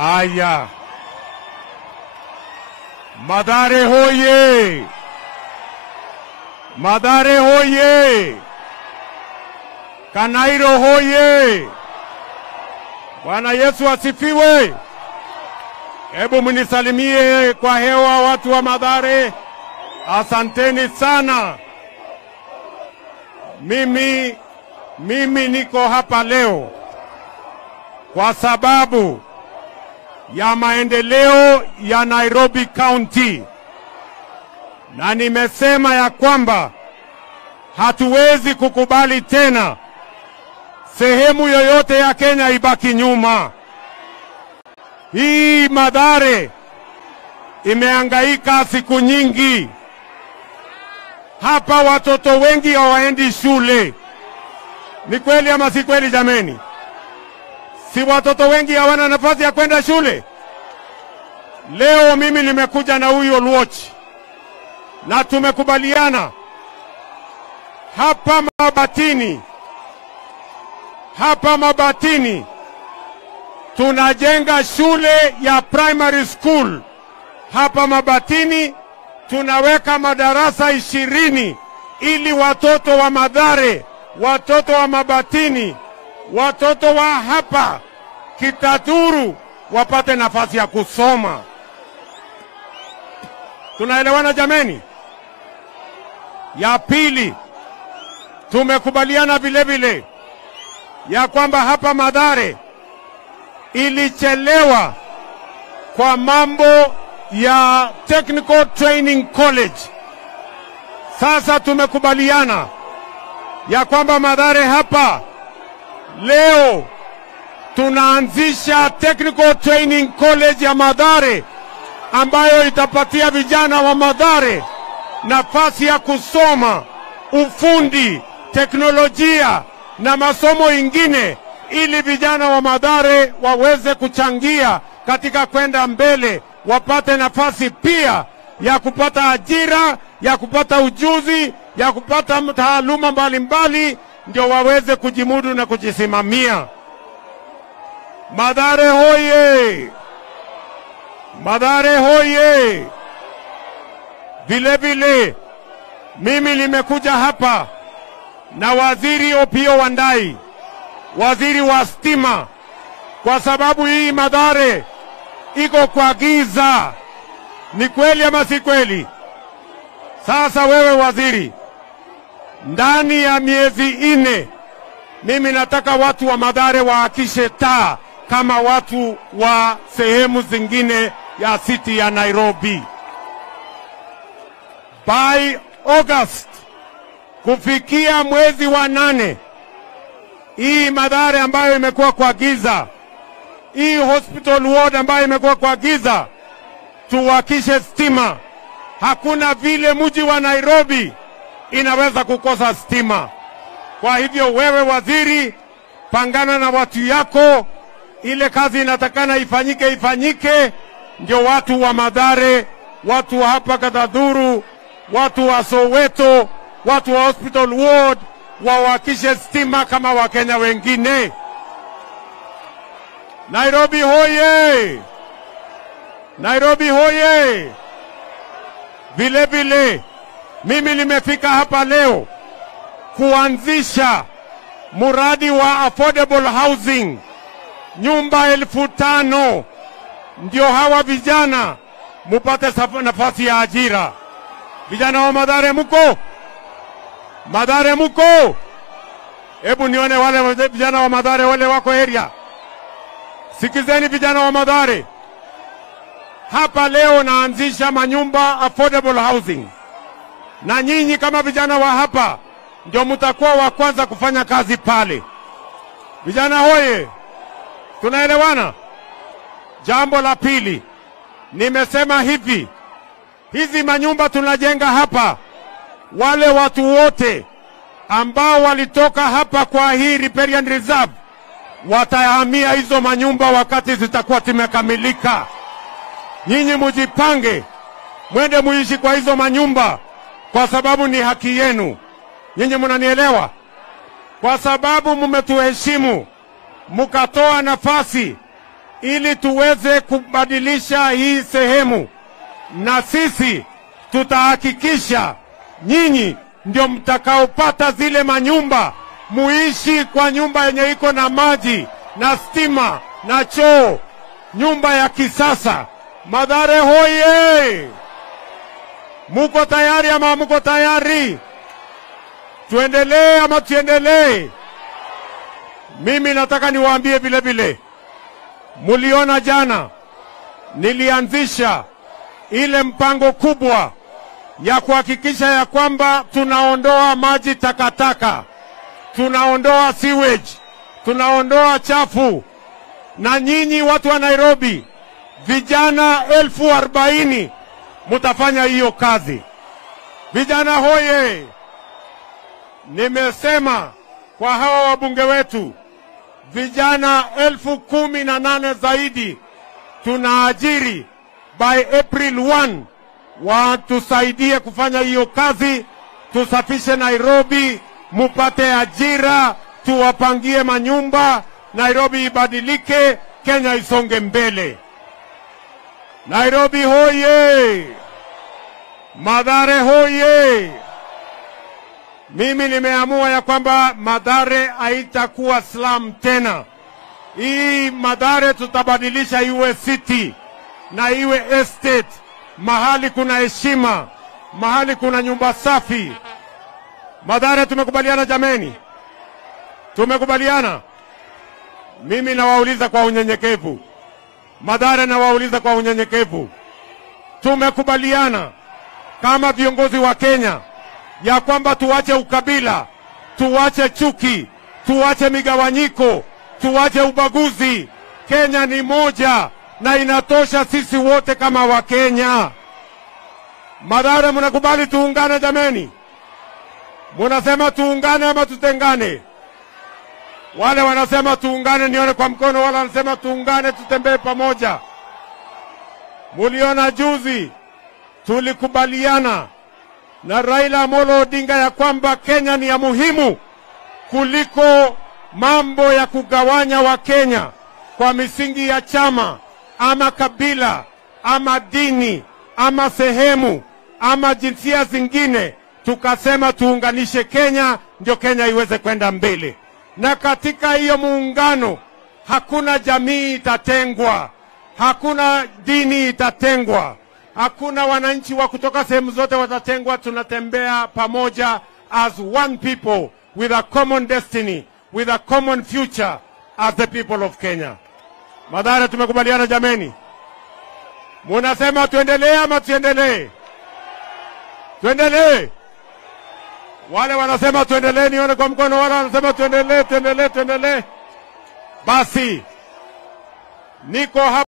Aya. Mathare hoye! Mathare hoye! Kanairo hoye! Bwana Yesu asifiwe! Hebu mnisalimie kwa hewa watu wa Mathare. Asanteni sana. Mimi niko hapa leo kwa sababu ya maendeleo ya Nairobi County. Na nimesema ya kwamba hatuwezi kukubali tena sehemu yoyote ya Kenya ibaki nyuma. Hii Mathare imehangaika siku nyingi. Hapa watoto wengi hawaendi shule. Ni kweli ama si kweli jameni? Si watoto wengi hawana nafasi ya kwenda shule? Leo mimi nimekuja na huyo Oluoch na tumekubaliana hapa Mabatini tunajenga shule ya primary school. Hapa Mabatini tunaweka madarasa 20 ili watoto wa Mathare, watoto wa Mabatini, watoto wa hapa Kitaturu wapate nafasi ya kusoma. Tunaelewana jameni? Ya pili, tumekubaliana vile vile ya kwamba hapa Mathare ilichelewa kwa mambo ya Technical Training College. Sasa tumekubaliana ya kwamba Mathare hapa leo tunaanzisha Technical Training College ya Mathare ambayo itapatia vijana wa Mathare nafasi ya kusoma ufundi, teknolojia na masomo ingine ili vijana wa Mathare waweze kuchangia katika kwenda mbele, wapate nafasi pia ya kupata ajira, ya kupata ujuzi, ya kupata taaluma mbalimbali, ndio waweze kujimudu na kujisimamia. Mathare hoye! Mathare hoye! Vile vile mimi nimekuja hapa na Waziri Opiyo Wandayi, waziri wa stima, kwa sababu hii Mathare iko kwa giza. Ni kweli ama si kweli? Sasa wewe waziri, ndani ya miezi 4 mimi nataka watu wa Mathare waakishe taa kama watu wa sehemu zingine ya city ya Nairobi. By August, kufikia mwezi wa 8, hii Mathare ambayo imekuwa kwa giza, hii hospital ward ambayo imekuwa kwa giza, tuwakishe stima. Hakuna vile mji wa Nairobi inaweza kukosa stima. Kwa hivyo wewe waziri, pangana na watu yako, ile kazi inatakana ifanyike, ndio watu wa Mathare, watu wa hapa Kitaturu, watu wa Soweto, watu wa hospital ward wawakishe stima kama Wakenya wengine. Nairobi hoye! Nairobi hoye! Vile vile mimi nimefika hapa leo kuanzisha muradi wa affordable housing, nyumba 5,000 ndio hawa vijana mupate nafasi ya ajira. Vijana wa Mathare muko? Mathare muko? Hebu nione wale vijana wa Mathare wale wako area. Sikizeni vijana wa Mathare. Hapa leo naanzisha manyumba affordable housing. Na nyinyi kama vijana wa hapa ndio mtakuwa wa kwanza kufanya kazi pale. Vijana hoye! Tunaelewana? Jambo la pili, nimesema hivi, hizi manyumba tunajenga hapa, wale watu wote ambao walitoka hapa kwa hii riparian reserve watahamia hizo manyumba wakati zitakuwa zimekamilika. Nyinyi mujipange, mwende muishi kwa hizo manyumba kwa sababu ni haki yenu. Nyinyi mnanielewa? Kwa sababu mmetuheshimu, mukatoa nafasi ili tuweze kubadilisha hii sehemu, na sisi tutahakikisha nyinyi ndio mtakaopata zile manyumba, muishi kwa nyumba yenye iko na maji na stima na choo, nyumba ya kisasa. Mathare hoye! Muko tayari ama muko tayari? Tuendelee ama tuendelee? Mimi nataka niwaambie vile vile, muliona jana nilianzisha ile mpango kubwa ya kuhakikisha ya kwamba tunaondoa maji takataka, tunaondoa sewage, tunaondoa chafu. Na nyinyi watu wa Nairobi, vijana 40,000 mutafanya hiyo kazi. Vijana hoye! Nimesema kwa hawa wabunge wetu, vijana 18,000 zaidi tunaajiri by April 1. Watusaidie kufanya hiyo kazi, tusafishe Nairobi, mupate ajira, tuwapangie manyumba, Nairobi ibadilike, Kenya isonge mbele. Nairobi hoye! Mathare hoye! Mimi nimeamua ya kwamba Mathare haitakuwa slum tena. Hii Mathare tutabadilisha iwe city na iwe estate, mahali kuna heshima, mahali kuna nyumba safi. Mathare tumekubaliana jameni? Tumekubaliana? Mimi nawauliza kwa unyenyekevu. Mathare nawauliza kwa unyenyekevu. Tumekubaliana kama viongozi wa Kenya ya kwamba tuache ukabila, tuache chuki, tuache migawanyiko, tuache ubaguzi. Kenya ni moja na inatosha sisi wote kama Wakenya. Mathare mnakubali tuungane jameni? Munasema tuungane ama tutengane? Wale wanasema tuungane nione kwa mkono, wale wanasema tuungane tutembee pamoja. Muliona juzi tulikubaliana na Raila Amolo Odinga ya kwamba Kenya ni ya muhimu kuliko mambo ya kugawanya wa Kenya kwa misingi ya chama ama kabila ama dini ama sehemu ama jinsia zingine. Tukasema tuunganishe Kenya ndio Kenya iweze kwenda mbele. Na katika hiyo muungano hakuna jamii itatengwa, hakuna dini itatengwa, hakuna wananchi wa kutoka sehemu zote watatengwa. Tunatembea pamoja as one people with a common destiny, with a common future as the people of Kenya. Mathare tumekubaliana jameni? Munasema tuendelee ama tuendelee? Tuendelee. Wale wanasema tuendelee nione kwa mkono, wale wanasema tuendelee. Basi niko hapa.